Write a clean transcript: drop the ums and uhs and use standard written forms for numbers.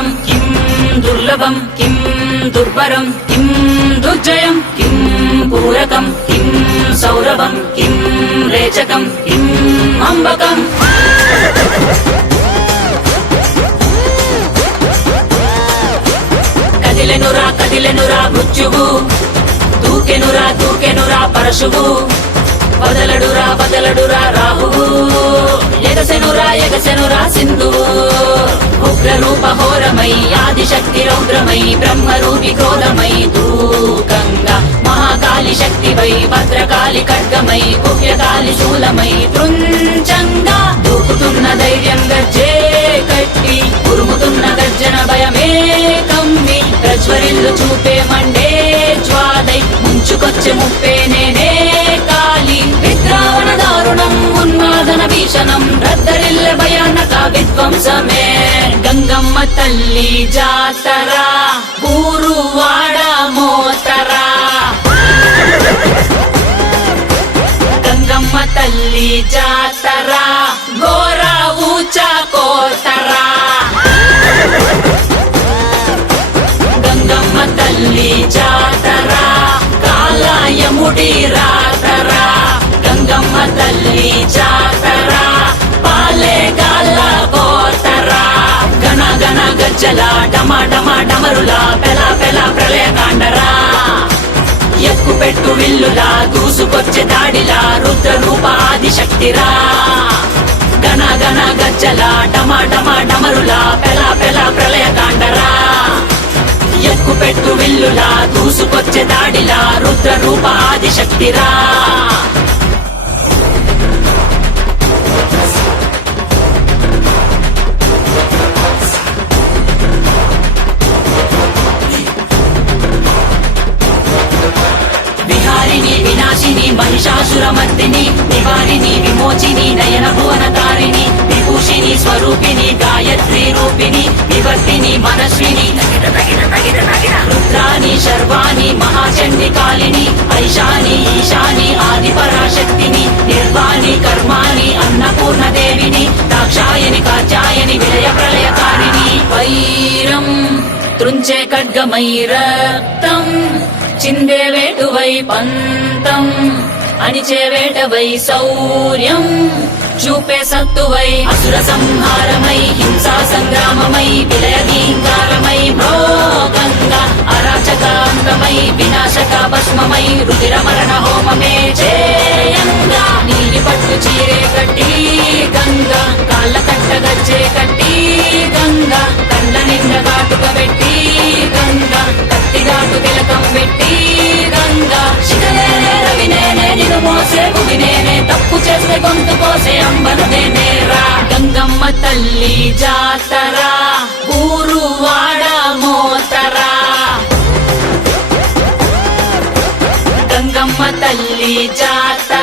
దుర్భరం కిం దుర్లభం కిం దుర్భరం కిం దుర్జయం కిం పూరకం కిం సౌరభం కిం రేచకం కిం అంబకం. కదిలెనురా కదిలెనురా మృత్యువు, దూకెనురా దూకెనురా పరశువు, వదలడురా వదలడురా రాహువు, ఎగసెనురా ఎగసెనురా సింధువు. ఉగ్రరూప హోరమై ఆదిశక్తి రౌద్రమై బ్రహ్మరూపి క్రోధమై దూకంగా మహాకాళి శక్తివై భద్రకాళి ఖడ్గమై గుహ్యకాళి శూలమై తృంచంగా దూకుతున్న ధైర్యం గర్జే కట్టి ఉరుముతున్న గర్జన భయమే కమ్మి ప్రజ్వరిల్లు చూపే మండే జ్వాలై ముంచుకొచ్చే ముప్పే నేనే కాళి. విద్రావణ దారుణం ఉన్మాదన భీషణం రద్దరిల్లె భయానక విధ్వంసమే. గంగమ్మ తల్లి జాతర ఊరువాడ మోతరా, గంగమ్మ తల్లి జాతర ఘోర ఊచ కోతరా. గంగమ్మ తల్లి జాతర కాలయముడి రాతరా, గంగమ్మ తల్లి జాతర పాలే గాల కోతరా. గణ గణ గజ్జల డమ డమ డమరుల పెల పెల ప్రళయ కాండరా. ఎక్కు పెట్టు విల్లులా దూసుకొచ్చే దాడిలా రుద్ర రూప ఆదిశక్తిరా. గణ గణ గజ్జల డమ డమ డమరుల పెల పెల ప్రళయ కాండరా. ఎక్కు పెట్టు విల్లులా దూసుకొచ్చే దాడిలా రుద్ర రూప ఆదిశక్తిరా. విహారిణి వినాశిని మహిషాసురమర్దిని నివారిణి విమోచిని నయన భువన తారిణి విభూషిణి స్వరూపిణి గాయత్రి రూపిణి వివర్తిని మనస్విని రుద్రాని శర్వాణి మహాచండి కాళిని ఐశాని ఈశాని ఆది పరాశక్తిని నిర్వాణి కర్మాణి అన్నపూర్ణ దేవిని దాక్షాయని కాత్యాయని విలయ ప్రళయకారిణి. వైరం త్రుంచే ఖడ్గమై రక్తం చిందే వేటువై పంతం అణిచే వేటవై శౌర్యం చూపే సత్తువై అసుర సంహారమై హింసా సంగ్రామమై విలయ గీంకారమై భోగంగా అరాచకాంగమై వినాశక భస్మమై రుధిర మరణ హోమమే చేయంగా. నీలి పట్టు చీరే కట్టి గంగా కాళ్ళ కట్ట గజ్జే కట్టి గంగా కండ్ల నిండ ఘాటుక పెట్టి గంగా కత్తి ఘాటు తిలకం పెట్టి గంగా. శిఖనేనే రవినేనే నిన్ను మోసే భువినేనే తప్పు చేస్తే గొంతు కోసే అంబనుదేనేరా. గంగమ్మ తల్లి జాతర ఊరువాడ మోతరా, గంగమ్మ తల్లి జాతర